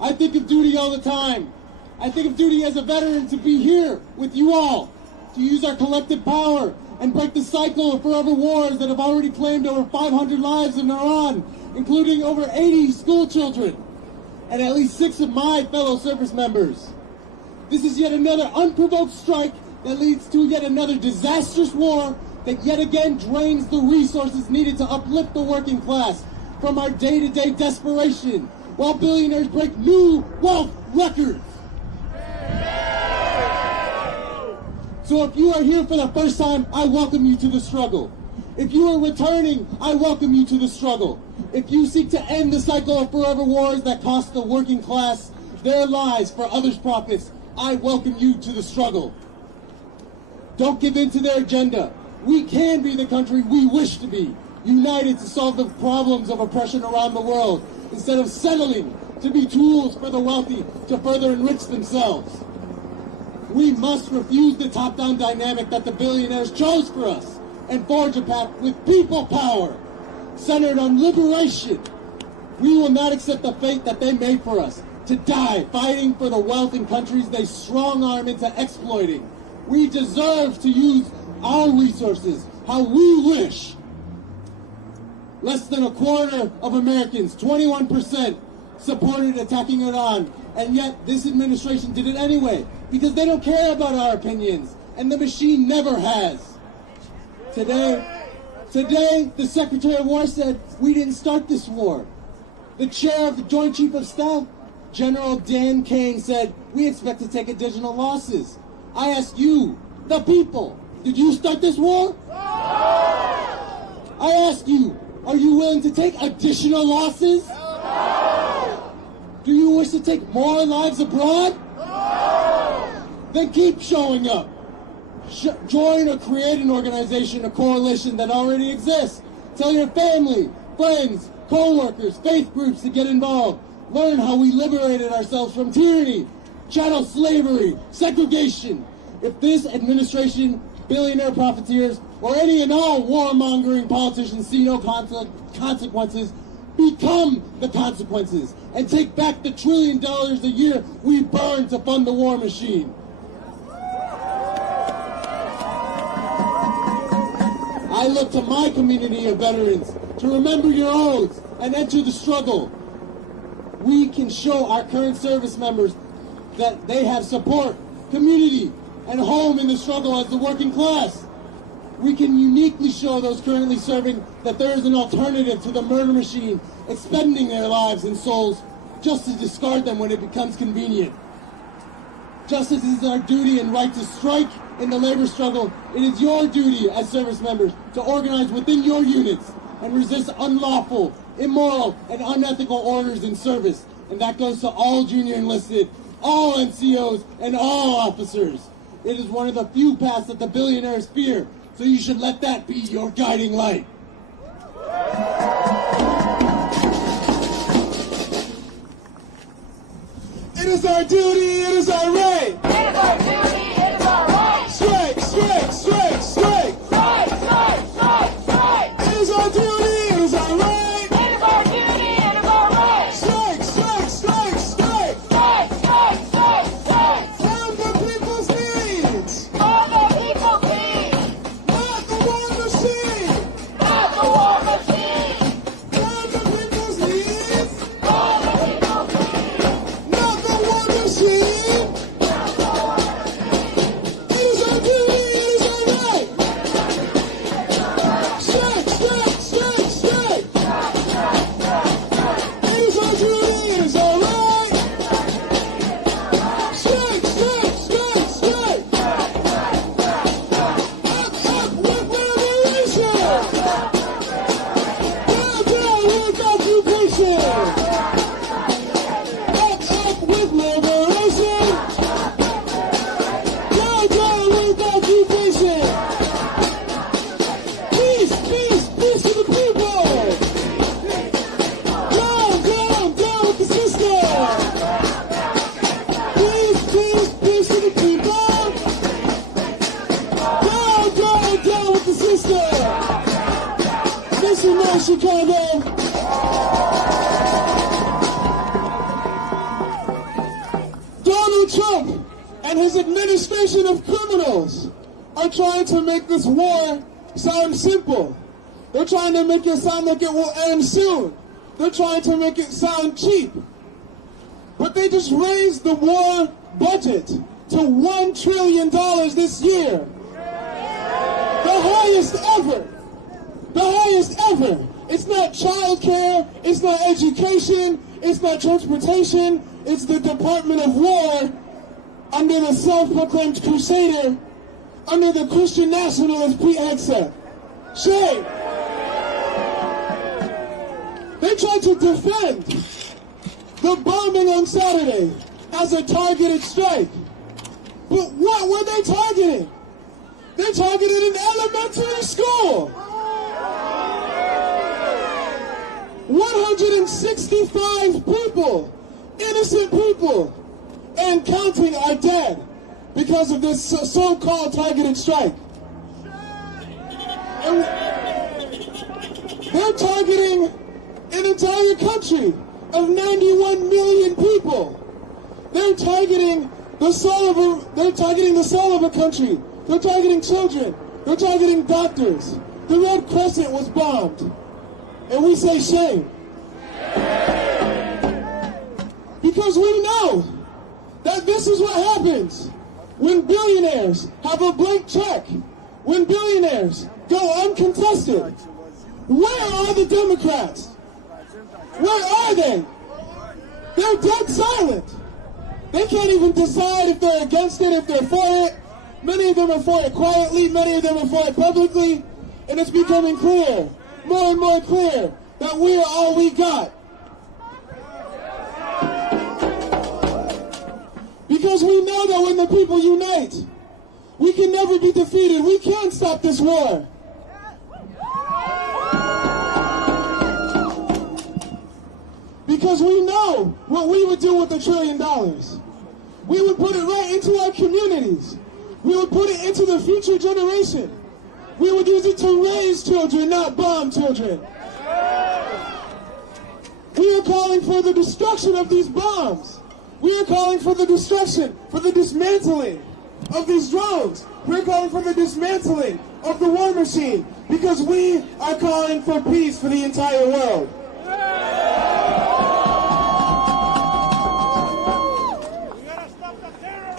I think of duty all the time. I think of duty as a veteran to be here with you all, to use our collective power and break the cycle of forever wars that have already claimed over 500 lives in Iran, including over 80 school children and at least 6 of my fellow service members. This is yet another unprovoked strike that leads to yet another disastrous war that yet again drains the resources needed to uplift the working class from our day-to-day desperation, while billionaires break new wealth records. So if you are here for the first time, I welcome you to the struggle. If you are returning, I welcome you to the struggle. If you seek to end the cycle of forever wars that cost the working class their lives for others' profits, I welcome you to the struggle. Don't give in to their agenda. We can be the country we wish to be, united to solve the problems of oppression around the world, instead of settling to be tools for the wealthy to further enrich themselves. We must refuse the top-down dynamic that the billionaires chose for us and forge a path with people power, centered on liberation. We will not accept the fate that they made for us, to die fighting for the wealth in countries they strong-arm into exploiting. We deserve to use our resources how we wish. Less than a quarter of Americans, 21%, supported attacking Iran, and yet this administration did it anyway, because they don't care about our opinions, and the machine never has. Today, the Secretary of War said, we didn't start this war. The chair of the Joint Chief of Staff, General Dan Kane, said, we expect to take additional losses. I ask you, the people, did you start this war? No! I ask you, are you willing to take additional losses? No! Do you wish to take more lives abroad? No! Then keep showing up. Join or create an organization, a coalition that already exists. Tell your family, friends, co-workers, faith groups to get involved. Learn how we liberated ourselves from tyranny, chattel slavery, segregation. If this administration, billionaire profiteers, or any and all warmongering politicians see no consequences, become the consequences and take back the $1 trillion a year we burn to fund the war machine. I look to my community of veterans to remember your oaths and enter the struggle. We can show our current service members that they have support, community, and home in the struggle as the working class. We can uniquely show those currently serving that there is an alternative to the murder machine, expending their lives and souls just to discard them when it becomes convenient. Just as it is our duty and right to strike in the labor struggle, it is your duty as service members to organize within your units and resist unlawful, immoral, and unethical orders in service. And that goes to all junior enlisted, all NCOs, and all officers. It is one of the few paths that the billionaires fear, so you should let that be your guiding light. It is our duty, it is our right. It is our duty, it is our right. Strike, strike, strike, strike. Strike, strike, strike, strike. It is our duty, it is our right. It is our duty, it is our right. Strike, strike, strike, strike. Strike, strike, strike, strike. For the people's needs. For the people's needs. Not the war machine. Not the war machine. For the people's needs. For the people's needs. Not the war machine. Donald Trump and his administration of criminals are trying to make this war sound simple. They're trying to make it sound like it will end soon. They're trying to make it sound cheap. But they just raised the war budget to $1 trillion this year. The highest ever. The highest ever. It's not childcare, it's not education, it's not transportation, it's the Department of War under the self-proclaimed crusader, under the Christian nationalist Pete Hegseth. Shame. They tried to defend the bombing on Saturday as a targeted strike. But what were they targeting? They targeted an elementary school. 165 people, innocent people, and counting are dead because of this so-called targeted strike. And they're targeting an entire country of 91 million people. They're targeting the soul of a country. They're targeting children. They're targeting doctors. The Red Crescent was bombed. And we say shame. Because we know that this is what happens when billionaires have a blank check, when billionaires go uncontested. Where are the Democrats? Where are they? They're dead silent. They can't even decide if they're against it, if they're for it. Many of them are for it quietly, many of them are for it publicly, and it's becoming clear, more and more clear, that we are all we got. Because we know that when the people unite, we can never be defeated. We can stop this war. Because we know what we would do with $1 trillion. We would put it right into our communities. We would put it into the future generation. We would use it to raise children, not bomb children. We are calling for the destruction of these bombs. We are calling for the destruction, for the dismantling of these drones. We're calling for the dismantling of the war machine because we are calling for peace for the entire world.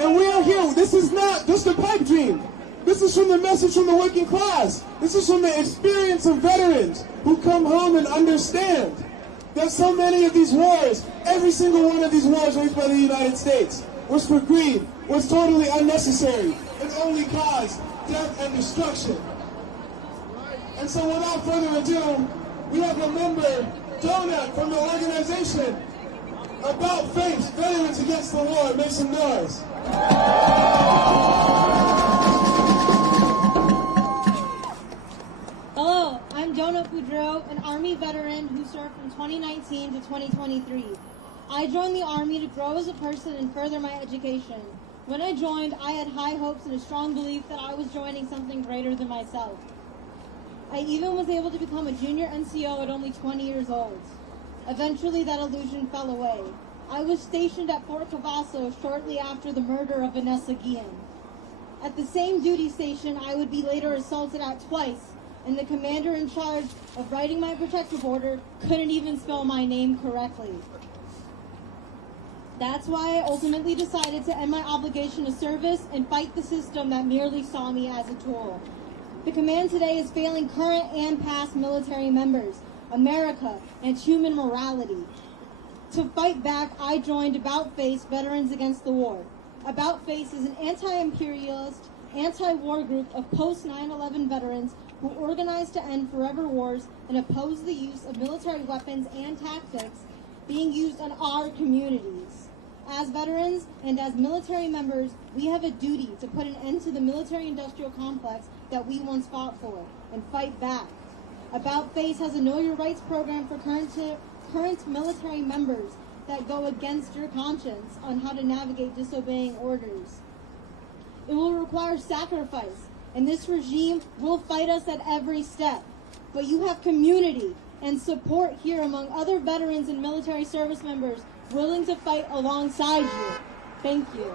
And we are here. This is not just a pipe dream. This is from the message from the working class. This is from the experience of veterans who come home and understand that so many of these wars, every single one of these wars waged by the United States, was for greed, was totally unnecessary, and only caused death and destruction. And so without further ado, we have a member, Donut, from the organization About Face, Veterans Against the War. Make some noise. Hello, I'm Jonah Boudreau, an Army veteran who served from 2019 to 2023. I joined the Army to grow as a person and further my education. When I joined, I had high hopes and a strong belief that I was joining something greater than myself. I even was able to become a junior NCO at only 20 years old. Eventually, that illusion fell away. I was stationed at Fort Cavasso shortly after the murder of Vanessa Guillen. At the same duty station, I would be later assaulted at twice, and the commander in charge of writing my protective order couldn't even spell my name correctly. That's why I ultimately decided to end my obligation to service and fight the system that merely saw me as a tool. The command today is failing current and past military members, America, and human morality. To fight back, I joined About Face, Veterans Against the War. About Face is an anti-imperialist, anti-war group of post-9/11 veterans who organized to end forever wars and oppose the use of military weapons and tactics being used on our communities. As veterans and as military members, we have a duty to put an end to the military-industrial complex that we once fought for and fight back. About Face has a Know Your Rights program for current military members that go against your conscience on how to navigate disobeying orders. It will require sacrifice, and this regime will fight us at every step. But you have community and support here among other veterans and military service members willing to fight alongside you. Thank you.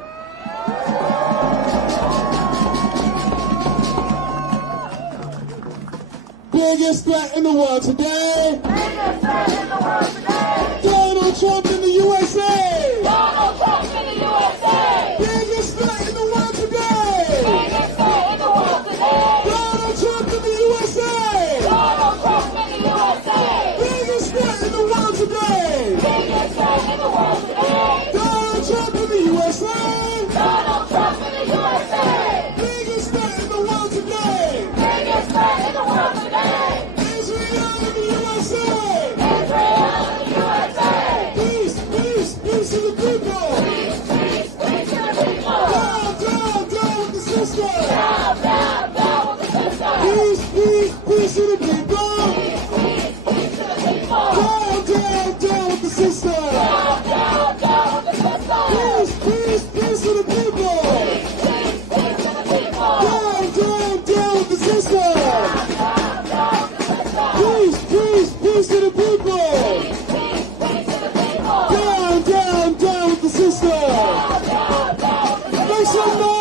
Biggest threat in the world today. Biggest threat in the world today. Donald Trump in the USA. Donald Trump in the USA. Biggest threat in the world today. Biggest threat in the world today. Donald Trump in the USA. Donald Trump in the USA. Biggest threat in the world today. Biggest threat in the world today. Donald Trump in the USA. Donald Trump in the USA. Biggest threat in the world today. Biggest threat in the world today. Israel in the USA. Israel in the USA. Peace, peace, peace to the people. Peace, peace, peace to the people. Down, down, down with the system. Down, down, down with the system. Peace, peace, peace to the people. Peace, peace, peace to the people. Down, down, down with the system. Down, down, down with the system. Peace, peace, peace to the people. Peace, peace, peace to the people. Down, down, down with the system. Down, down with the system. Peace, peace, peace to the people. Peace, peace, peace to the people. Down, down, down with the system. Down, down, down with the Make some noise!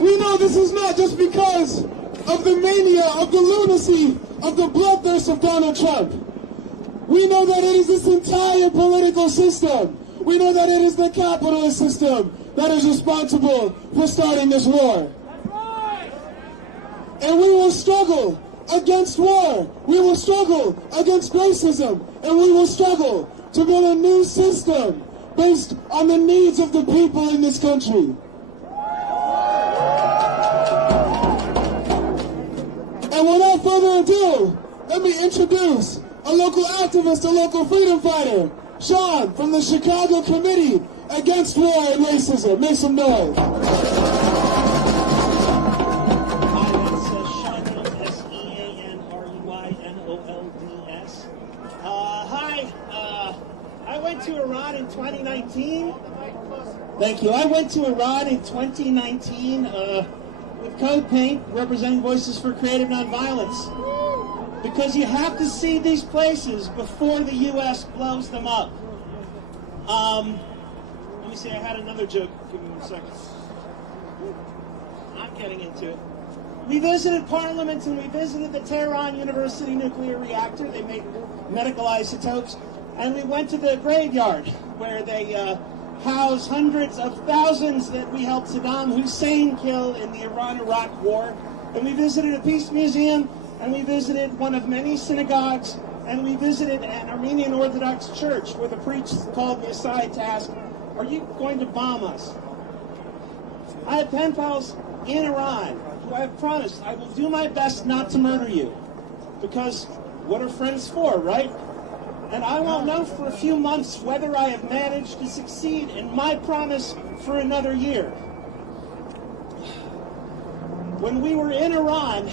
We know this is not just because of the mania, of the lunacy, of the bloodthirst of Donald Trump. We know that it is this entire political system. We know that it is the capitalist system that is responsible for starting this war. And we will struggle against war. We will struggle against racism. And we will struggle to build a new system based on the needs of the people in this country. And without further ado, let me introduce a local activist, a local freedom fighter, Sean from the Chicago Committee Against War and Racism. Make some noise. Hi, that's Sean, S-E-A-N-R-E-Y-N-O-L-D-S. Hi, I went to Iran in 2019. Thank you. I went to Iran in 2019 with Code Paint, representing Voices for Creative Nonviolence. Because you have to see these places before the U.S. blows them up. Let me see, I had another joke. Give me 1 second. I'm getting into it. We visited Parliament and we visited the Tehran University nuclear reactor. They make medical isotopes. And we went to the graveyard where they house hundreds of thousands that we helped Saddam Hussein kill in the Iran-Iraq war. And we visited a peace museum, and we visited one of many synagogues, and we visited an Armenian Orthodox church where the priest called me aside to ask, "Are you going to bomb us?" I have pen pals in Iran who I have promised I will do my best not to murder you. Because what are friends for, right? And I won't know for a few months whether I have managed to succeed in my promise for another year. When we were in Iran,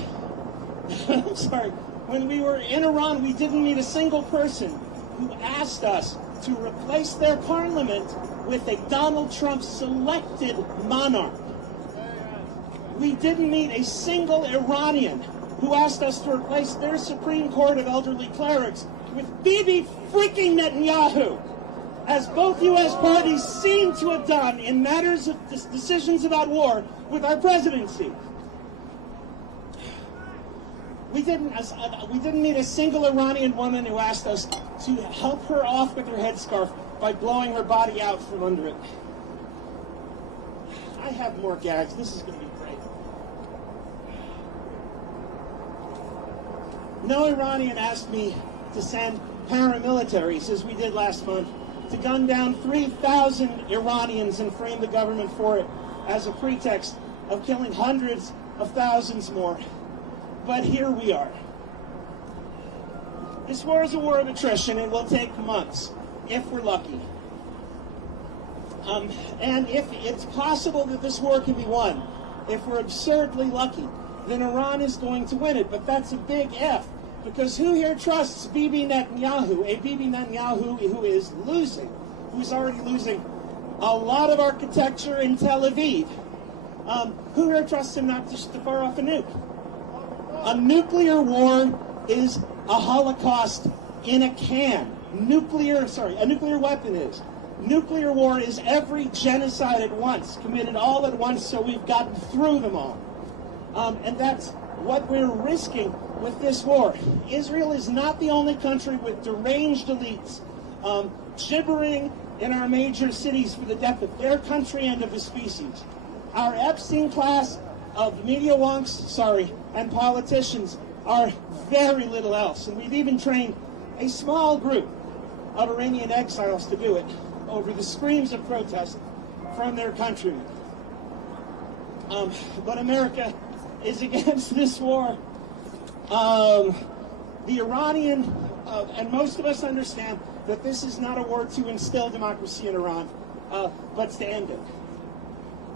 when we were in Iran, we didn't meet a single person who asked us to replace their parliament with a Donald Trump selected monarch. We didn't meet a single Iranian who asked us to replace their Supreme Court of elderly clerics with Bibi freaking Netanyahu, as both U.S. parties seem to have done in matters of decisions about war with our presidency. We didn't meet a single Iranian woman who asked us to help her off with her headscarf by blowing her body out from under it. I have more gags. This is going to be great. No Iranian asked me to send paramilitaries, as we did last month, to gun down 3,000 Iranians and frame the government for it as a pretext of killing hundreds of thousands more. But here we are. This war is a war of attrition. It will take months, if we're lucky. And if it's possible that this war can be won, if we're absurdly lucky, then Iran is going to win it. But that's a big if, because who here trusts Bibi Netanyahu, a Bibi Netanyahu who is losing, who's already losing a lot of architecture in Tel Aviv? Who here trusts him not to fire off a nuke? A nuclear war is a Holocaust in a can. A nuclear weapon is. Nuclear war is every genocide at once, committed all at once, so we've gotten through them all. And that's what we're risking with this war. Israel is not the only country with deranged elites gibbering in our major cities for the death of their country and of a species. Our Epstein class of media wonks, and politicians are very little else. And we've even trained a small group of Iranian exiles to do it over the screams of protest from their countrymen. But America is against this war. The Iranian, and most of us understand that this is not a war to instill democracy in Iran, but to end it.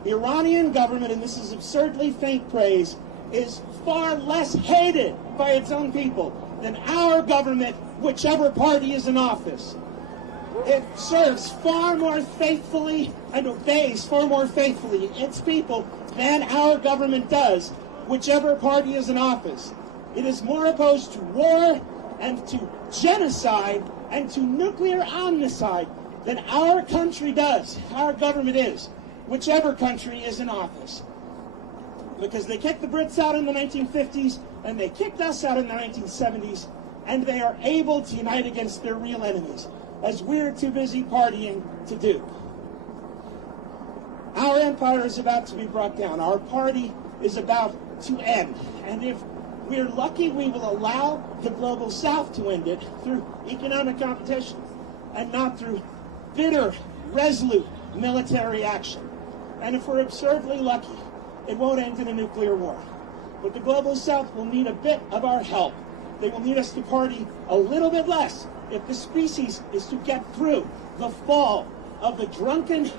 The Iranian government, and this is absurdly faint praise, is far less hated by its own people than our government, whichever party is in office. It serves far more faithfully and obeys far more faithfully its people than our government does, whichever party is in office. It is more opposed to war and to genocide and to nuclear omnicide than our country does, our government is, whichever country is in office. Because they kicked the Brits out in the 1950s, and they kicked us out in the 1970s, and they are able to unite against their real enemies, as we're too busy partying to do. Our empire is about to be brought down. Our party is about to end. And if we're lucky, we will allow the global south to end it through economic competition and not through bitter, resolute military action. And if we're absurdly lucky, it won't end in a nuclear war. But the global south will need a bit of our help. They will need us to party a little bit less if the species is to get through the fall of the drunken,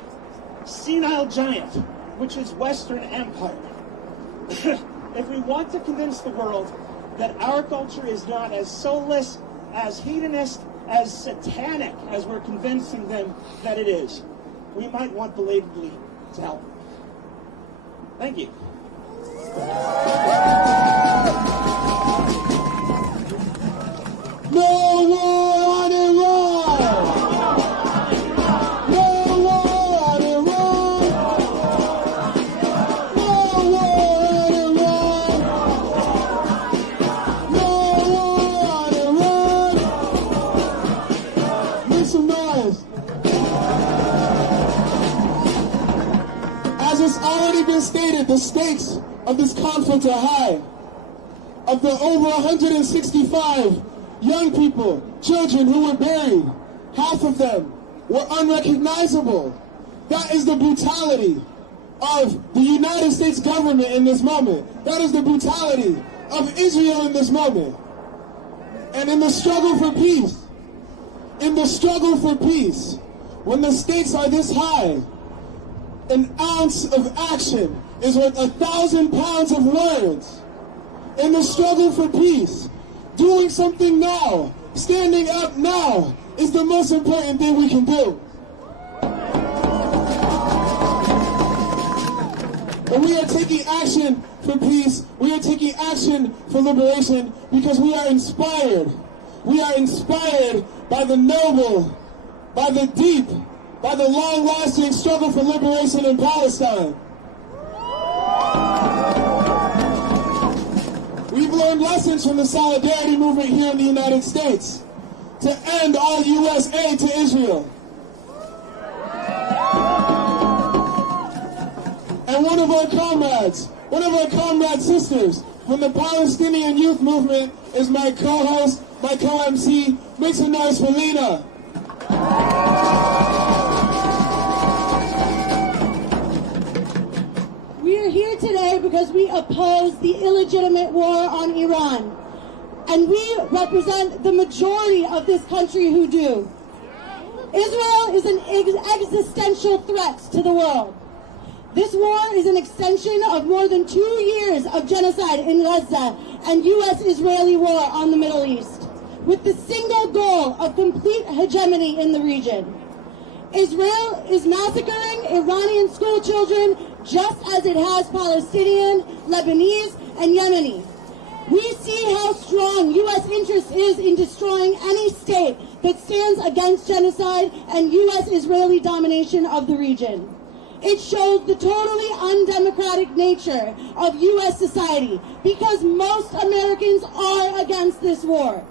senile giant, which is Western Empire. If we want to convince the world that our culture is not as soulless, as hedonist, as satanic as we're convincing them that it is, we might want belatedly to help. Thank you. No war on Iran! No war on Iran! No war on Iran! No war on Iran! Make some noise. As it's already been stated, the stakes of this conflict are high. Of the over 165 young people, children who were buried, half of them were unrecognizable. That is the brutality of the United States government in this moment. That is the brutality of Israel in this moment. And in the struggle for peace, when the stakes are this high, an ounce of action is worth 1,000 pounds of words. In the struggle for peace, doing something now, standing up now, is the most important thing we can do. And we are taking action for peace, we are taking action for liberation, because we are inspired. We are inspired by the noble, by the deep, by the long-lasting struggle for liberation in Palestine. We've learned lessons from the solidarity movement here in the United States to end all U.S. aid to Israel. And one of our comrade sisters from the Palestinian Youth Movement is my co-host, my co-MC. Make some noise for Lena. We are here today because we oppose the illegitimate war on Iran. And we represent the majority of this country who do. Israel is an existential threat to the world. This war is an extension of more than 2 years of genocide in Gaza and U.S.-Israeli war on the Middle East, with the single goal of complete hegemony in the region. Israel is massacring Iranian school children just as it has Palestinian, Lebanese, and Yemeni. We see how strong U.S. interest is in destroying any state that stands against genocide and U.S.-Israeli domination of the region. It shows the totally undemocratic nature of U.S. society because most Americans are against this war.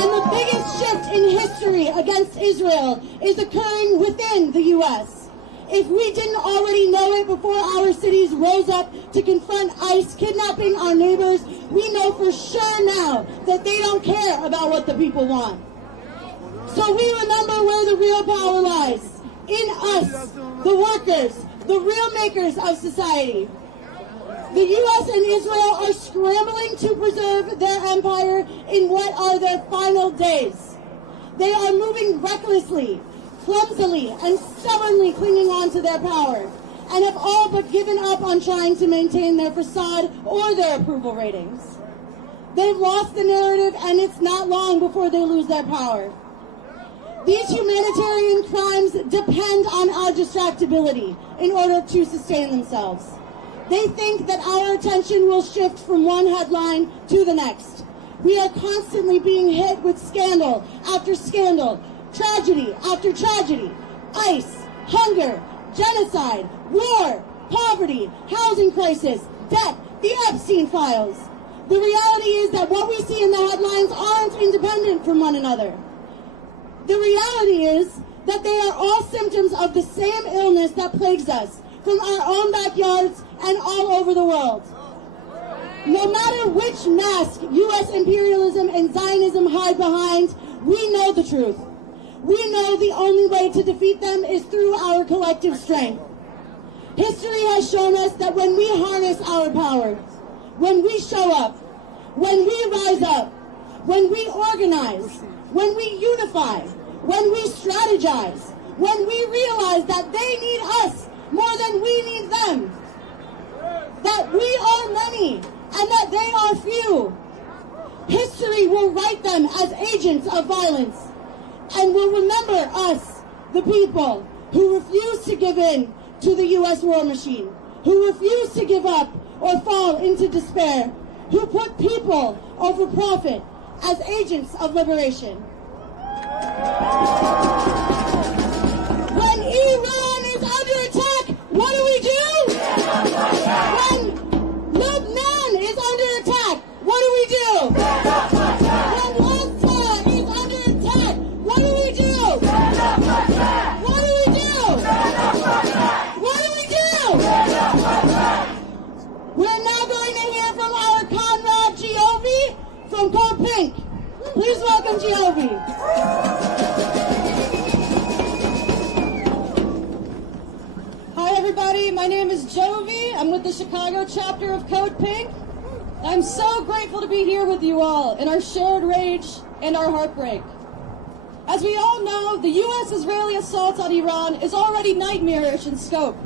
And the biggest shift in history against Israel is occurring within the U.S. If we didn't already know it before our cities rose up to confront ICE kidnapping our neighbors, we know for sure now that they don't care about what the people want. So we remember where the real power lies. In us, the workers, the real makers of society. The U.S. and Israel are scrambling to preserve their empire in what are their final days. They are moving recklessly, clumsily, and stubbornly clinging on to their power, and have all but given up on trying to maintain their facade or their approval ratings. They've lost the narrative, and it's not long before they lose their power. These humanitarian crimes depend on our distractibility in order to sustain themselves. They think that our attention will shift from one headline to the next. We are constantly being hit with scandal after scandal, tragedy after tragedy, ICE, hunger, genocide, war, poverty, housing crisis, debt, the Epstein files. The reality is that what we see in the headlines aren't independent from one another. The reality is that they are all symptoms of the same illness that plagues us from our own backyards and all over the world. No matter which mask U.S. imperialism and Zionism hide behind, we know the truth. We know the only way to defeat them is through our collective strength. History has shown us that when we harness our power, when we show up, when we rise up, when we organize, when we unify, when we strategize, when we realize that they need us more than we need them, that we are many and that they are few, history will write them as agents of violence and will remember us, the people, who refuse to give in to the U.S. war machine, who refuse to give up or fall into despair, who put people over profit as agents of liberation. When Iran is under attack, what do we do? When Lebanon is under attack, what do we do? When Malta is under attack, what do we do? What do we do? What do we do? We're now going to hear from our comrade Giovi from Code Pink. Please welcome Giovi. Hi everybody, my name is Jovi. I'm with the Chicago chapter of Code Pink. I'm so grateful to be here with you all in our shared rage and our heartbreak. As we all know, the U.S.-Israeli assault on Iran is already nightmarish in scope.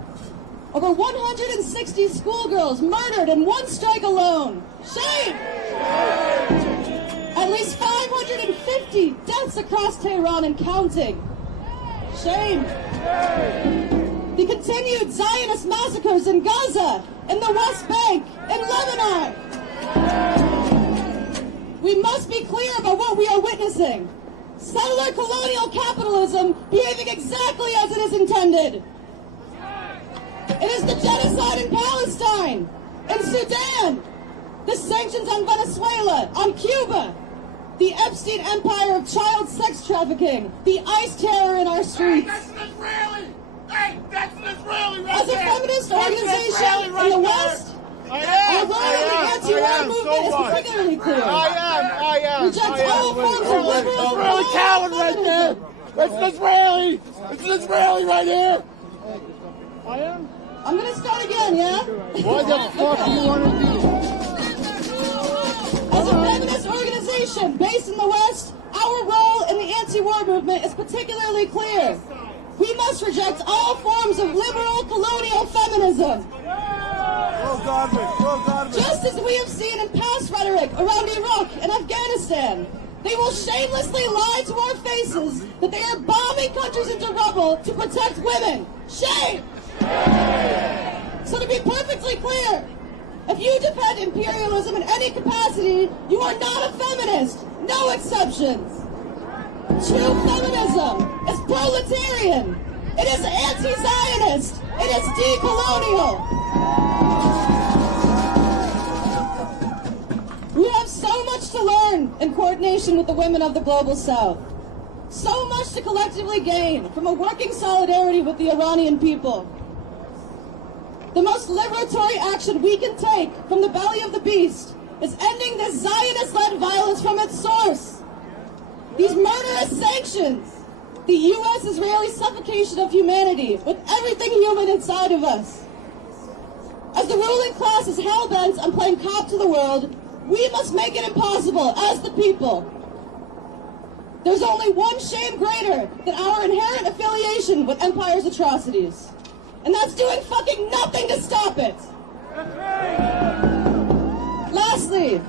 Over 160 schoolgirls murdered in one strike alone. Shame! At least 550 deaths across Tehran and counting. Shame! The continued Zionist massacres in Gaza, in the West Bank, in Lebanon. We must be clear about what we are witnessing. Settler colonial capitalism behaving exactly as it is intended. It is the genocide in Palestine, in Sudan, the sanctions on Venezuela, on Cuba, the Epstein empire of child sex trafficking, the ICE terror in our streets. Hey, that's an Israeli! Hey, that's an Israeli right As a there! feminist That's an organization Israeli right in the there. West, our role in the anti-war movement is particularly clear. I am. Rejects all forms of liberal Really coward right there! It's an Israeli! It's an Israeli right here! I am? I'm going to start again, yeah? What the fuck do you want to do? As a feminist organization based in the West, our role in the anti-war movement is particularly clear. We must reject all forms of liberal colonial feminism. Just as we have seen in past rhetoric around Iraq and Afghanistan, they will shamelessly lie to our faces that they are bombing countries into rubble to protect women. Shame! So to be perfectly clear, If you defend imperialism in any capacity, you are not a feminist. No exceptions. True feminism is proletarian. It is anti-Zionist. It is decolonial. We have so much to learn in coordination with the women of the Global South. So much to collectively gain from a working solidarity with the Iranian people. The most liberatory action we can take from the belly of the beast is ending this Zionist-led violence from its source. These murderous sanctions, the U.S.-Israeli suffocation of humanity with everything human inside of us. As the ruling class is hell-bent on playing cop to the world, we must make it impossible as the people. There's only one shame greater than our inherent affiliation with empire's atrocities. And that's doing fucking nothing to stop it. Lastly,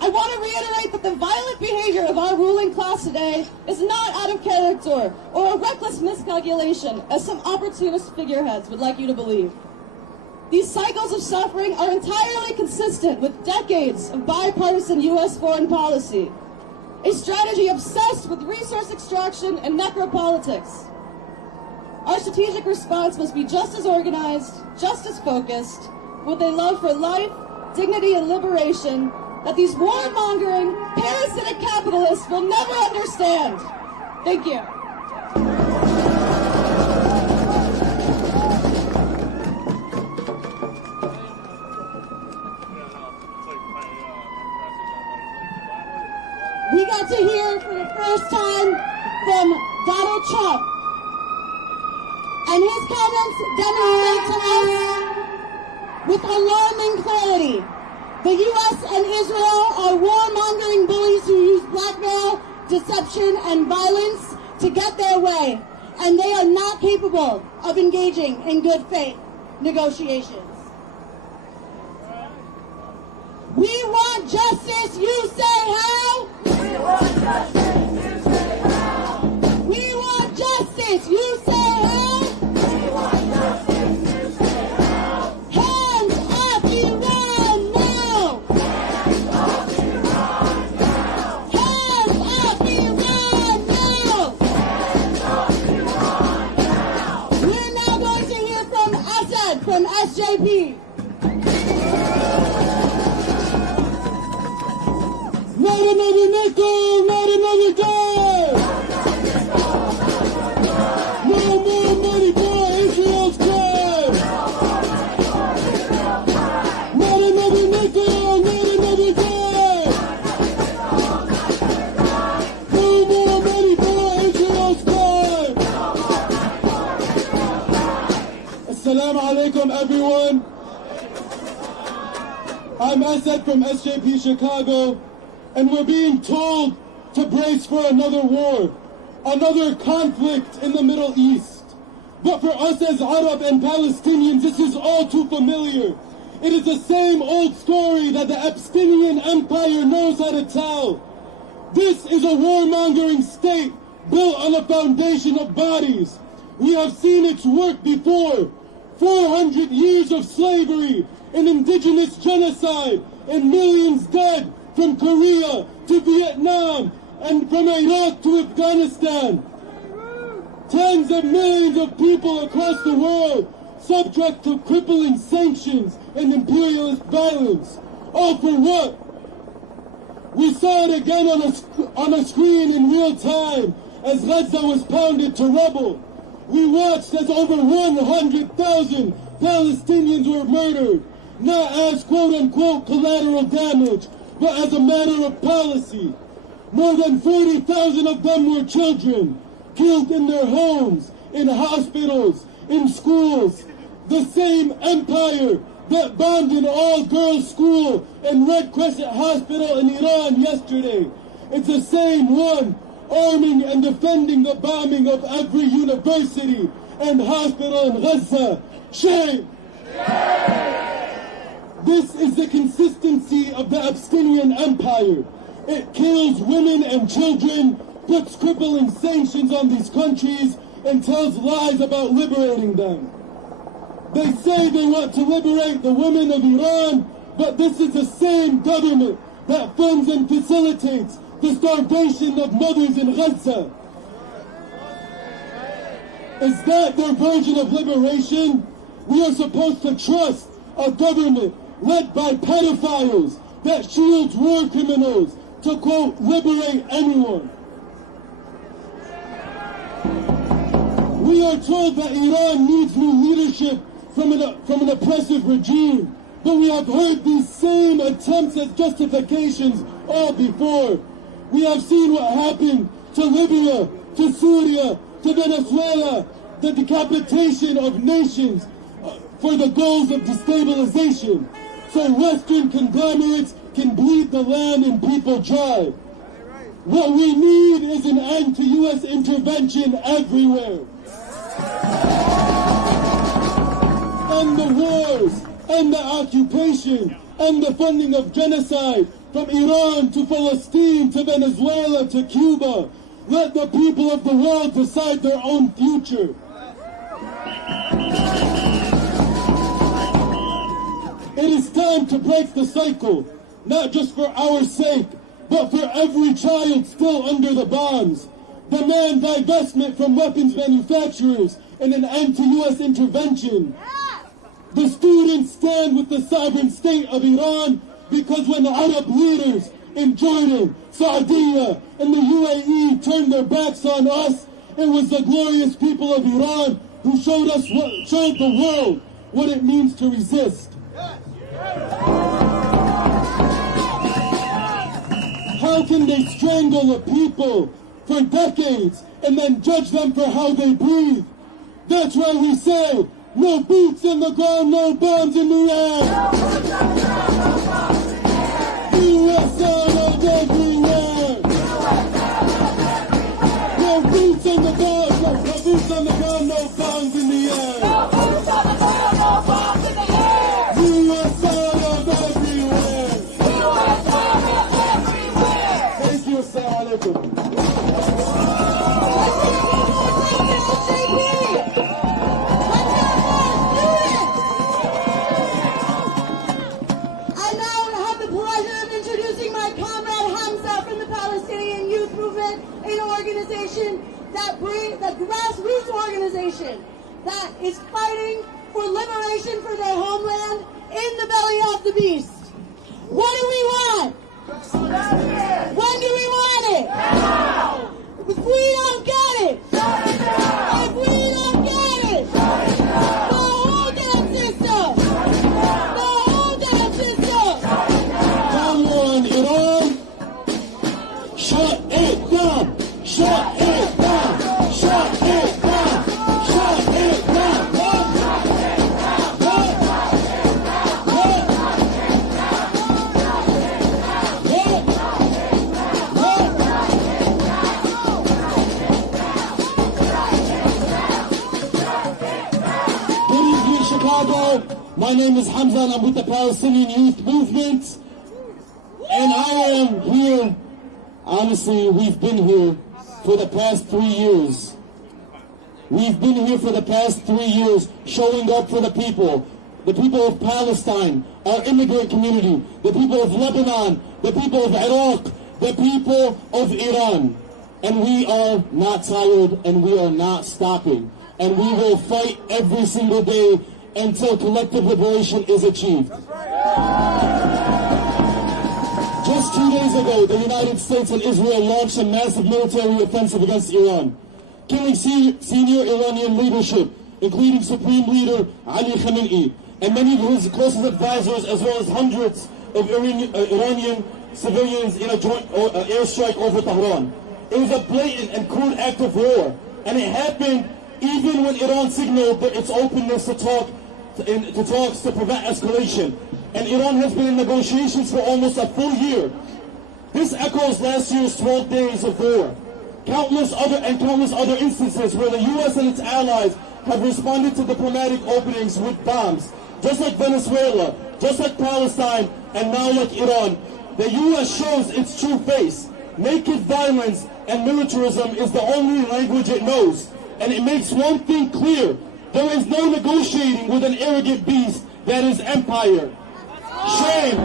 I want to reiterate that the violent behavior of our ruling class today is not out of character or a reckless miscalculation, as some opportunist figureheads would like you to believe. These cycles of suffering are entirely consistent with decades of bipartisan U.S. foreign policy, a strategy obsessed with resource extraction and necropolitics. Our strategic response must be just as organized, just as focused, with a love for life, dignity, and liberation that these warmongering, parasitic capitalists will never understand. Thank you. We got to hear for the first time from Donald Trump. And his comments demonstrate to us with alarming clarity. The U.S. and Israel are warmongering bullies who use blackmail, deception, and violence to get their way. And they are not capable of engaging in good faith negotiations. We want justice, you say how? We want justice, you say how? We want justice, you say how? We want justice, you say how? Hands off Iran now! Hands off Iran now! Hands off Iran now! Hands off Iran now! We're now going to hear from Assad from SJP. Not another nickel, not another dime! No more money for Israel's crime! Not another nickel, not another dime! No more money for Israel's crime! Assalamu alaikum, everyone. I'm Asad from SJP Chicago. And we're being told to brace for another war, another conflict in the Middle East. But for us as Arab and Palestinians, this is all too familiar. It is the same old story that the Absinian Empire knows how to tell. This is a warmongering state built on a foundation of bodies. We have seen its work before. 400 years of slavery, an indigenous genocide, and millions dead. From Korea to Vietnam and from Iraq to Afghanistan. Tens of millions of people across the world subject to crippling sanctions and imperialist violence. All for what? We saw it again on a screen in real time as Gaza was pounded to rubble. We watched as over 100,000 Palestinians were murdered, not as quote-unquote collateral damage, but as a matter of policy. More than 40,000 of them were children, killed in their homes, in hospitals, in schools. The same empire that bombed an all-girls school and Red Crescent Hospital in Iran yesterday. It's the same one arming and defending the bombing of every university and hospital in Gaza. Shame! This is the consistency of the Absinian Empire. It kills women and children, puts crippling sanctions on these countries, and tells lies about liberating them. They say they want to liberate the women of Iran, But this is the same government that funds and facilitates the starvation of mothers in Gaza. Is that their version of liberation? We are supposed to trust a government led by pedophiles that shields war criminals to, quote, liberate anyone. We are told that Iran needs new leadership from an oppressive regime, but we have heard these same attempts at justifications all before. We have seen what happened to Libya, to Syria, to Venezuela, the decapitation of nations for the goals of destabilization, so Western conglomerates can bleed the land and people dry. What we need is an end to U.S. intervention everywhere. End the wars, end the occupation, end the funding of genocide from Iran to Palestine to Venezuela to Cuba. Let the people of the world decide their own future. It is time to break the cycle, not just for our sake, but for every child still under the bombs. Demand divestment from weapons manufacturers and an end to U.S. intervention. The students stand with the sovereign state of Iran because when the Arab leaders in Jordan, Saudi, and the UAE turned their backs on us, it was the glorious people of Iran who showed the world what it means to resist. How can they strangle a people for decades and then judge them for how they breathe? That's why we say, no boots in the ground, no bombs in the air. U.S. armed everywhere. No boots on the ground, no boots on the ground, no bombs in the air. No boots on the ground, no bombs in the air. U.S. armed everywhere. U.S. armed everywhere. Thank you, assalamu alaikum. I now have the pleasure of introducing my comrade Hamza from the Palestinian Youth Movement, an organization that brings the grassroots organization that is fighting for liberation for their homeland in the belly of the beast. What do we want? When do we want it? Now! If we don't get it, if we don't get it, the whole damn system, the whole damn system. Come on, Iran. Shut it down. Shut it down. Shut it down. Shut it down. Chicago. My name is Hamza and I'm with the Palestinian Youth Movement. And I am here, honestly, we've been here for the past 3 years. We've been here for the past 3 years showing up for the people of Palestine, our immigrant community, the people of Lebanon, the people of Iraq, the people of Iran. And we are not tired and we are not stopping. And we will fight every single day until collective liberation is achieved. Just 2 days ago, the United States and Israel launched a massive military offensive against Iran, killing senior Iranian leadership, including Supreme Leader Ali Khamenei, and many of his closest advisors, as well as hundreds of Iranian civilians in a joint airstrike over Tehran. It was a blatant and crude act of war, and it happened even when Iran signaled its openness to talks to prevent escalation. And Iran has been in negotiations for almost a full year. This echoes last year's 12 days of war. Countless other instances where the U.S. and its allies have responded to diplomatic openings with bombs, just like Venezuela, just like Palestine, and now like Iran. The U.S. shows its true face. Naked violence and militarism is the only language it knows. And it makes one thing clear. There is no negotiating with an arrogant beast that is empire. Shame.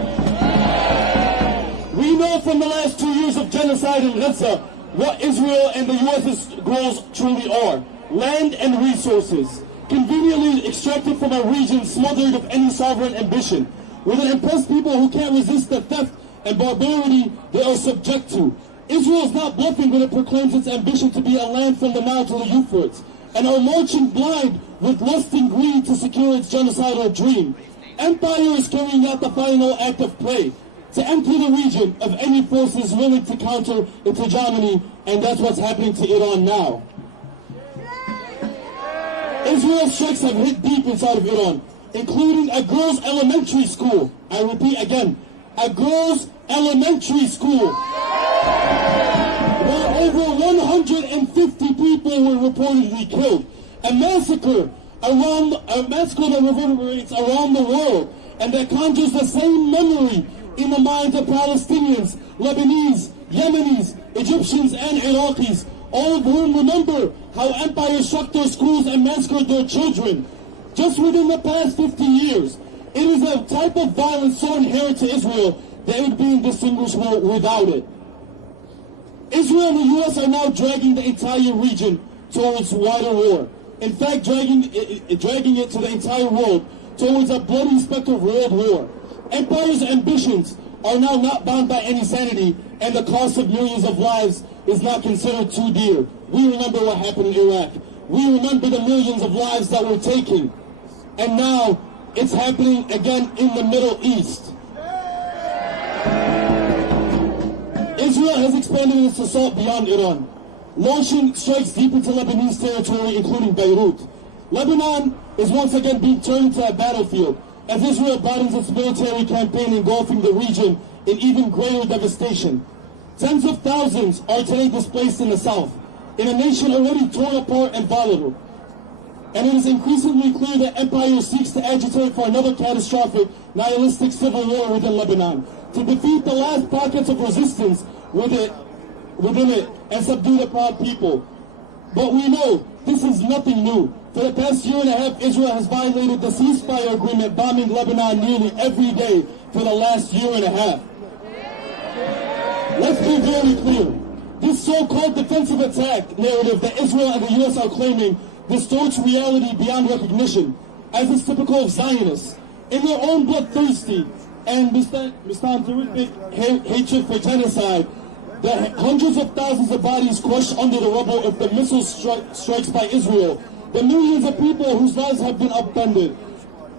We know from the last 2 years of genocide in Gaza what Israel and the U.S.'s goals truly are. Land and resources, conveniently extracted from a region smothered of any sovereign ambition, with an impressed people who can't resist the theft and barbarity they are subject to. Israel is not bluffing when it proclaims its ambition to be a land from the Nile to the Euphrates, and are marching blind with lust and greed to secure its genocidal dream. Empire is carrying out the final act of play, to empty the region of any forces willing to counter its hegemony, and that's what's happening to Iran now. Israel's strikes have hit deep inside of Iran, including a girls' elementary school. I repeat again, a girls' elementary school, where over 150 people were reportedly killed. A massacre that reverberates around the world, and that conjures the same memory in the minds of Palestinians, Lebanese, Yemenis, Egyptians, and Iraqis, all of whom remember how empire struck their schools and massacred their children. Just within the past 50 years, it is a type of violence so inherent to Israel that it would be indistinguishable without it. Israel and the U.S. are now dragging the entire region towards wider war. In fact, dragging it to the entire world towards a bloody specter of world war. Empire's ambitions are now not bound by any sanity, and the cost of millions of lives is not considered too dear. We remember what happened in Iraq. We remember the millions of lives that were taken. And now it's happening again in the Middle East. Israel has expanded its assault beyond Iran, launching strikes deep into Lebanese territory, including Beirut. Lebanon is once again being turned into a battlefield, as Israel broadens its military campaign engulfing the region in even greater devastation. Tens of thousands are today displaced in the south, in a nation already torn apart and volatile. And it is increasingly clear that empire seeks to agitate for another catastrophic, nihilistic civil war within Lebanon, to defeat the last pockets of resistance within it and subdue the proud people. But we know this is nothing new. For the past year and a half, Israel has violated the ceasefire agreement, bombing Lebanon nearly every day for the last year and a half. Let's be very clear. This so-called defensive attack narrative that Israel and the U.S. are claiming distorts reality beyond recognition, as is typical of Zionists. In their own bloodthirsty and misanthropic hatred for genocide, the hundreds of thousands of bodies crushed under the rubble of the missile strikes by Israel, the millions of people whose lives have been upended,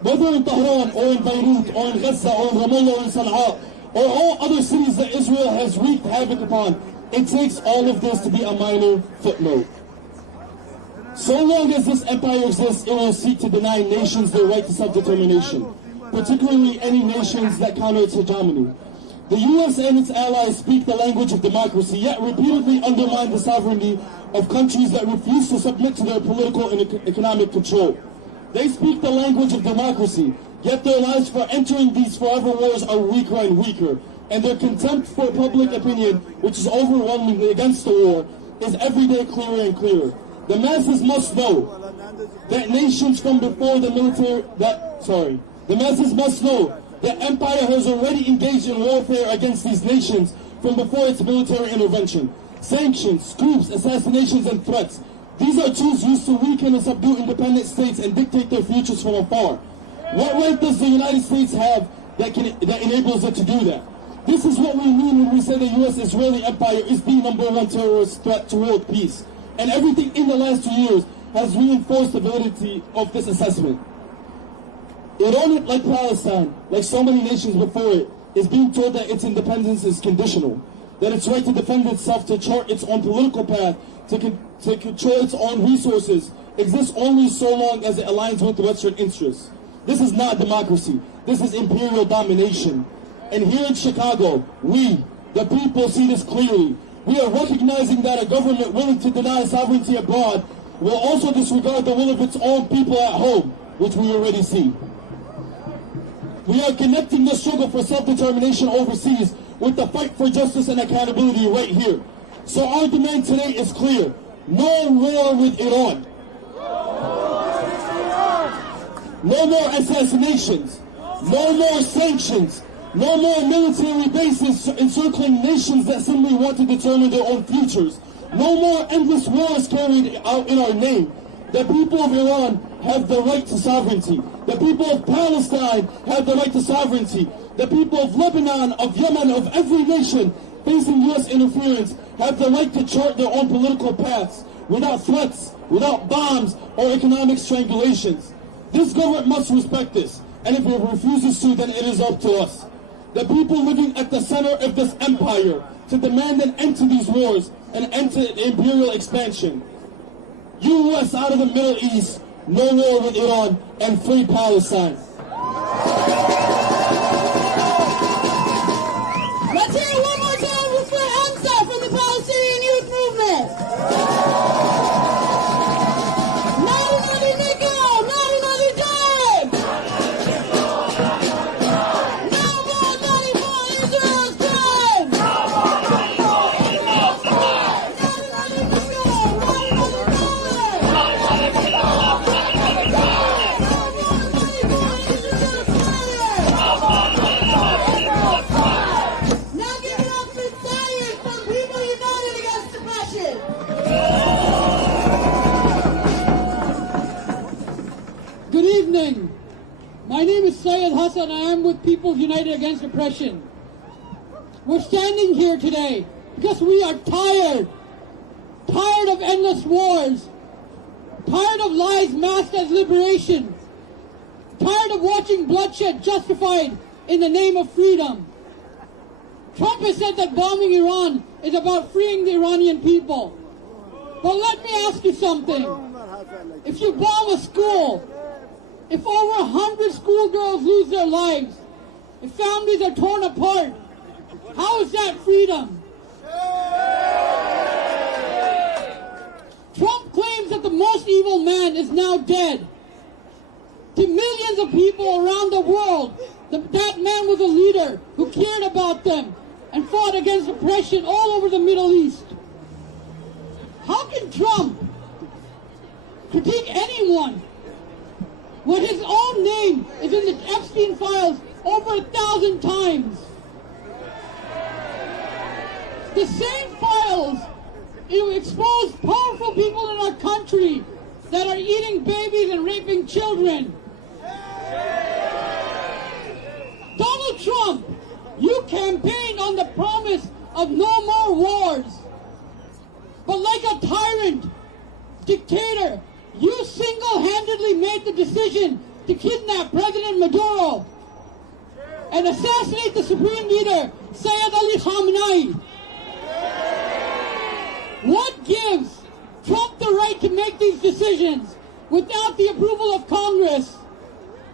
whether in Tehran or in Beirut or in Gaza or in Ramallah or in Sana'a, or all other cities that Israel has wreaked havoc upon, it takes all of this to be a minor footnote. So long as this empire exists, it will seek to deny nations their right to self-determination, particularly any nations that counter its hegemony. The U.S. and its allies speak the language of democracy, yet repeatedly undermine the sovereignty of countries that refuse to submit to their political and economic control. They speak the language of democracy, yet their lives for entering these forever wars are weaker and weaker, and their contempt for public opinion, which is overwhelmingly against the war, is every day clearer and clearer. The masses must know that nations from before the masses must know that empire has already engaged in warfare against these nations from before its military intervention. Sanctions, coups, assassinations, and threats. These are tools used to weaken and subdue independent states and dictate their futures from afar. What right does the United States have that enables it to do that? This is what we mean when we say the U.S.-Israeli empire is the #1 terrorist threat to world peace. And everything in the last 2 years has reinforced the validity of this assessment. Iran, like Palestine, like so many nations before it, is being told that its independence is conditional, that its right to defend itself, to chart its own political path, to control its own resources, exists only so long as it aligns with Western interests. This is not democracy. This is imperial domination. And here in Chicago, we, the people, see this clearly. We are recognizing that a government willing to deny sovereignty abroad will also disregard the will of its own people at home, which we already see. We are connecting the struggle for self-determination overseas with the fight for justice and accountability right here. So our demand today is clear. No war with Iran. No more assassinations. No more sanctions. No more military bases encircling nations that simply want to determine their own futures. No more endless wars carried out in our name. The people of Iran have the right to sovereignty. The people of Palestine have the right to sovereignty. The people of Lebanon, of Yemen, of every nation facing U.S. interference have the right to chart their own political paths without threats, without bombs, or economic strangulations. This government must respect this, and if it refuses to, then it is up to us, the people living at the center of this empire, to demand an end to these wars, an end to imperial expansion. U.S. out of the Middle East, no war with Iran, and free Palestine. Let's hear it one more time for Hamza from the Palestinian Youth Movement. Not another nickel, not another dime. No more money for Israel's crime. Not another nickel, not another dollar. No more money for Israel's fire. Now give it up for science from people united against depression. Good evening. My name is Syed Hassan. I am with People United Against Oppression. We're standing here today because we are tired of endless wars, tired of lies masked as liberation, tired of watching bloodshed justified in the name of freedom. Trump has said that bombing Iran is about freeing the Iranian people. But let me ask you something. If you bomb a school, if over 100 schoolgirls lose their lives, if families are torn apart, how is that freedom? Trump claims that the most evil man is now dead. To millions of people around the world, that man was a leader who cared about them and fought against oppression all over the Middle East. How can Trump critique anyone when his own name is in the Epstein files over 1,000 times? The same files expose powerful people in our country that are eating babies and raping children. Donald Trump, you campaigned on the promise of no more wars. But like a tyrant, dictator, you single-handedly made the decision to kidnap President Maduro and assassinate the Supreme Leader, Sayyid Ali Khamenei. What gives Trump the right to make these decisions without the approval of Congress?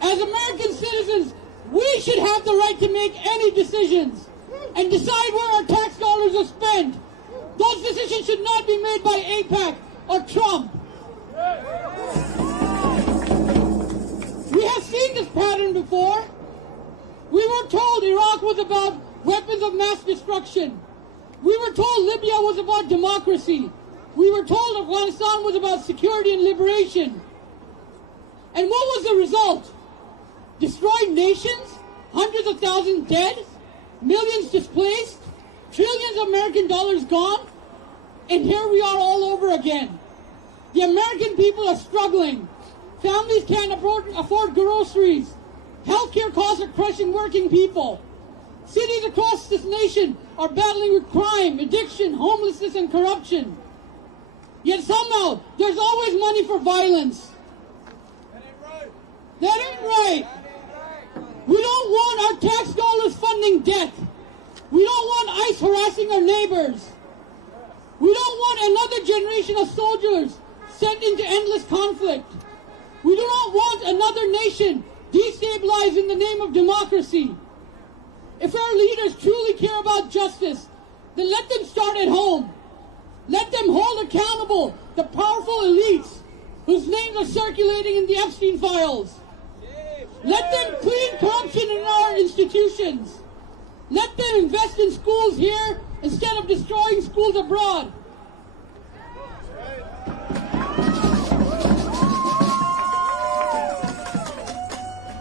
As American citizens, we should have the right to make any decisions and decide where our tax dollars are spent. Those decisions should not be made by AIPAC or Trump. We have seen this pattern before. We were told Iraq was about weapons of mass destruction. We were told Libya was about democracy. We were told Afghanistan was about security and liberation. And what was the result? Destroyed nations, hundreds of thousands dead, millions displaced, trillions of American dollars gone, and here we are all over again. The American people are struggling. Families can't afford groceries. Healthcare costs are crushing working people. Cities across this nation are battling with crime, addiction, homelessness, and corruption. Yet somehow, there's always money for violence. That ain't right. We don't want our tax dollars funding death. We don't want ICE harassing our neighbors. We don't want another generation of soldiers sent into endless conflict. We do not want another nation destabilized in the name of democracy. If our leaders truly care about justice, then let them start at home. Let them hold accountable the powerful elites whose names are circulating in the Epstein files. Let them clean corruption in our institutions. Let them invest in schools here instead of destroying schools abroad.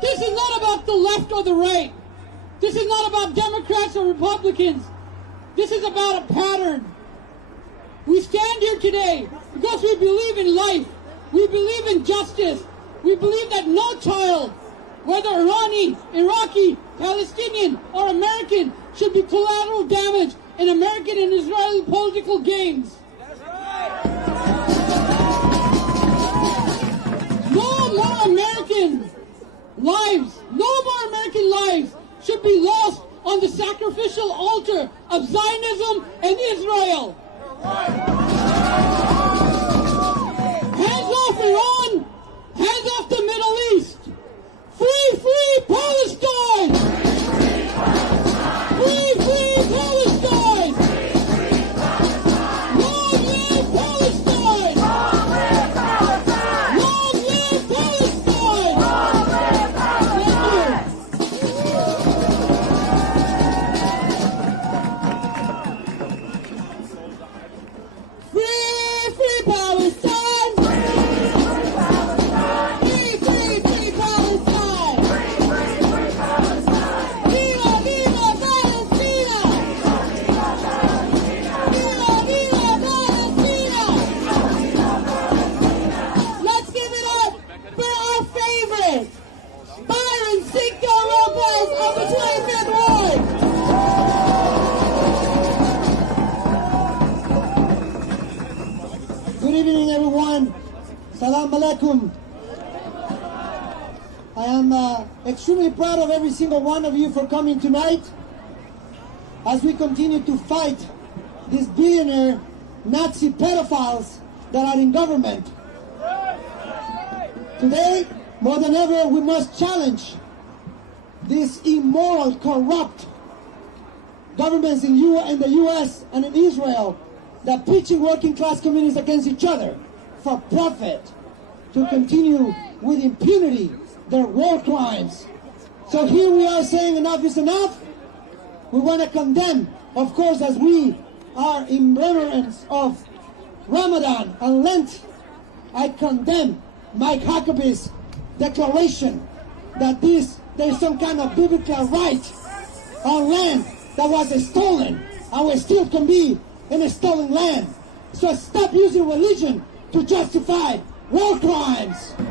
This is not about the left or the right. This is not about Democrats or Republicans. This is about a pattern. We stand here today because we believe in life. We believe in justice. We believe that no child, whether Irani, Iraqi, Palestinian, or American, should be collateral damage in American and Israeli political games. No more American lives should be lost on the sacrificial altar of Zionism and Israel. Hands off Iran, hands off the Middle East. Free, free Palestine! Free, free Palestine! Long live Palestine! Long live Palestine! Long live Palestine! Long live Palestine! Free, free Palestine! Free, free, free Palestine! Viva, viva Palestina! Viva, viva Palestina! Let's give it up for our favorite, Byron Cinco Lopez of the 25th Ward! Good evening, everyone. Salam alaikum. I am extremely proud of every single one of you for coming tonight as we continue to fight these billionaire Nazi pedophiles that are in government. Today, more than ever, we must challenge these immoral, corrupt governments in the U.S. and in Israel that pitching working class communities against each other for profit to continue with impunity their war crimes. So here we are saying enough is enough. We want to condemn, of course, as we are in remembrance of Ramadan and Lent, I condemn Mike Huckabee's declaration that there's some kind of biblical right on land that was stolen and we still can be in a stolen land. So stop using religion to justify war crimes. A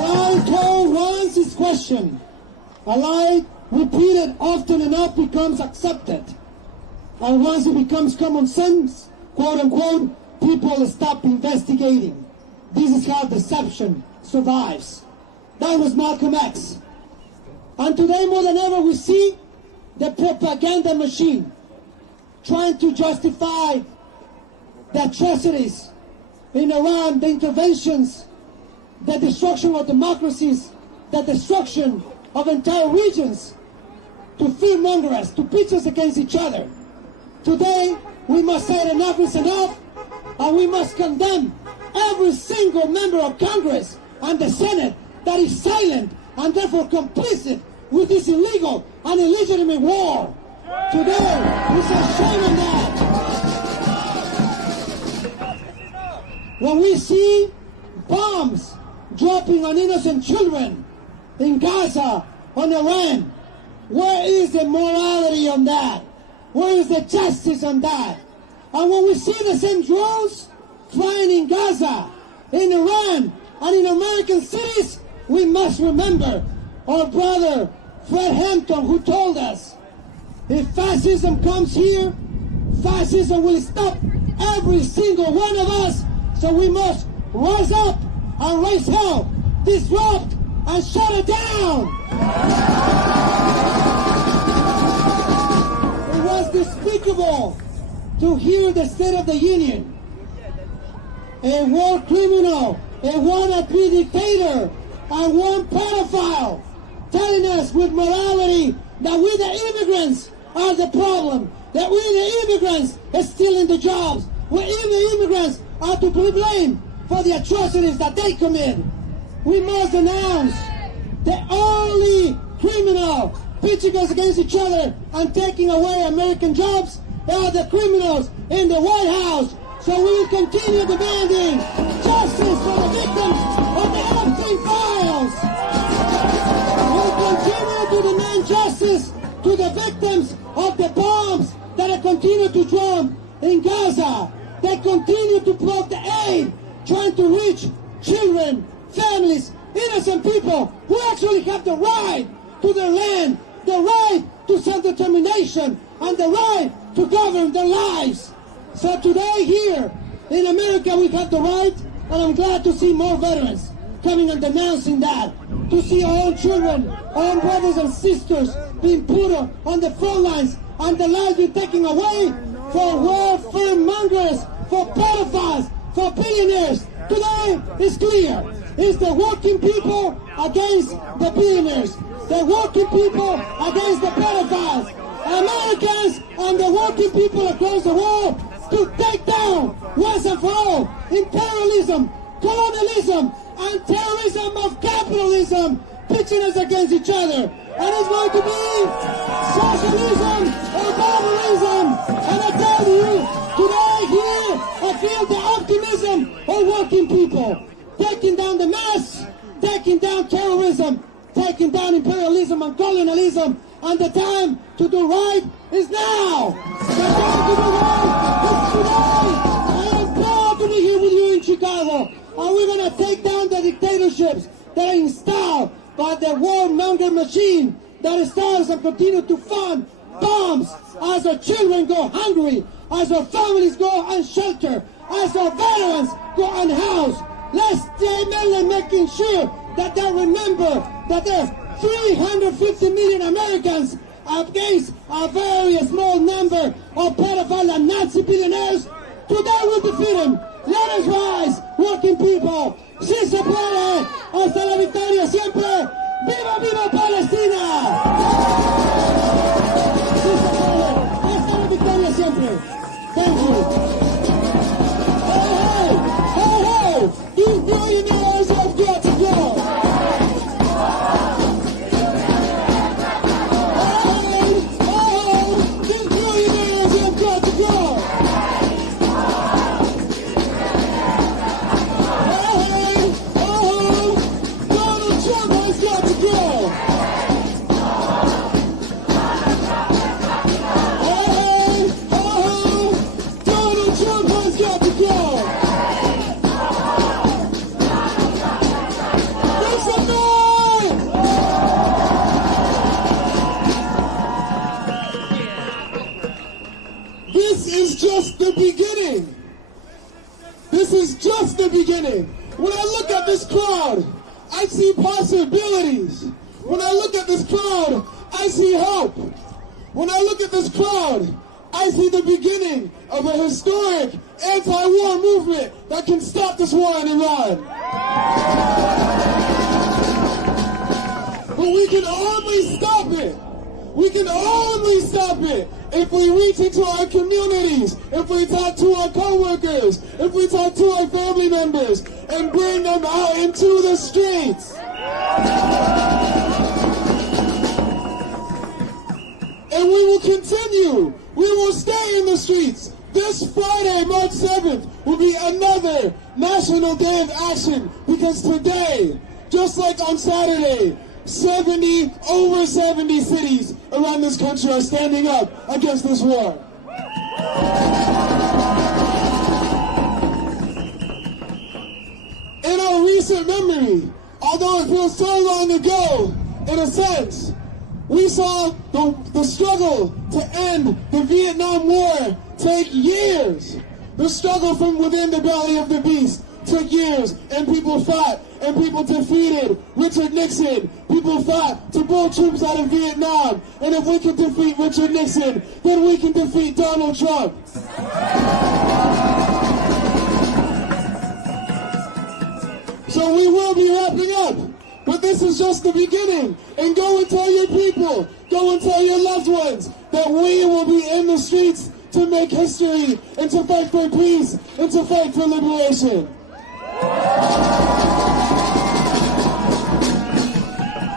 lie told once is questioned. A lie repeated often enough becomes accepted. And once it becomes common sense, quote unquote, people stop investigating. This is how deception survives. That was Malcolm X. And today more than ever we see the propaganda machine trying to justify the atrocities in Iran, the interventions, the destruction of democracies, the destruction of entire regions, to fearmonger us, to pitch us against each other. Today, we must say enough is enough, and we must condemn every single member of Congress and the Senate that is silent and therefore complicit with this illegal and illegitimate war. Today, we say shame on that. When we see bombs dropping on innocent children in Gaza, on Iran, where is the morality on that? Where is the justice on that? And when we see the same drones flying in Gaza, in Iran, and in American cities, we must remember our brother Fred Hampton, who told us, if fascism comes here, fascism will stop every single one of us. So we must rise up and raise hell, disrupt and shut it down. It was despicable to hear the State of the Union, a war criminal, a wannabe dictator, and one pedophile telling us with morality that we the immigrants are the problem, that we the immigrants are stealing the jobs, we the immigrants are to be blamed for the atrocities that they commit. We must announce the only criminal pitching us against each other and taking away American jobs are the criminals in the White House. So we will continue demanding justice for the victims of the Epstein files. We continue to demand justice to the victims of the bombs that continue to drop in Gaza. They continue to block the aid, trying to reach children, families, innocent people who actually have the right to their land, the right to self-determination, and the right to govern their lives. So today here in America we have the right, and I'm glad to see more veterans coming and denouncing that, to see our own children, our own brothers and sisters being put on the front lines and the lives being taken away for welfare mongers, for pedophiles, for billionaires. Today is clear. It's the working people against the billionaires, the working people against the pedophiles, Americans and the working people across the world to take down once and for all imperialism, colonialism, and terrorism of capitalism, pitching us against each other. And it's going to be socialism or barbarism. And I tell you, today here, I feel the optimism of working people, taking down the mass, taking down terrorism, taking down imperialism and colonialism. And the time to do right is now. The time to do right is today. I am proud to be here with you in Chicago. And we're going to take down the dictatorships that are installed by the warmonger machine that starts and continue to fund bombs as our children go hungry, as our families go unsheltered, as our veterans go unhoused. Let's stay making sure that they remember that there are 350 million Americans against a very small number of pedophile and Nazi billionaires. Today we'll defeat them. Let us rise, working people. Si se puede. Hasta la victoria siempre. ¡Viva, viva Palestina! Si se puede. Hasta la victoria siempre. Thank you. Hey, hey, hey, hey! These billionaires have got to go. This is just the beginning. When I look at this crowd, I see possibilities. When I look at this crowd, I see hope. When I look at this crowd, I see the beginning of a historic anti-war movement that can stop this war in Iran. But we can only stop it. We can only stop it if we reach into our communities, if we talk to our co-workers, if we talk to our family members, and bring them out into the streets. And we will continue. We will stay in the streets. This Friday, March 7th, will be another National Day of Action, because today, just like on Saturday, over 70 cities around this country are standing up against this war. In our recent memory, although it feels so long ago, in a sense, we saw the struggle to end the Vietnam War take years. The struggle from within the belly of the beast took years, and people fought, and people defeated Richard Nixon. People fought to pull troops out of Vietnam. And if we can defeat Richard Nixon, then we can defeat Donald Trump. So we will be wrapping up, but this is just the beginning. And go and tell your people, go and tell your loved ones that we will be in the streets to make history, and to fight for peace, and to fight for liberation.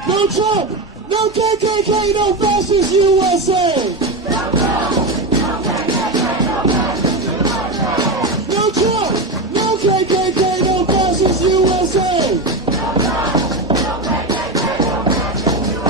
No Trump, no KKK, no fascist USA.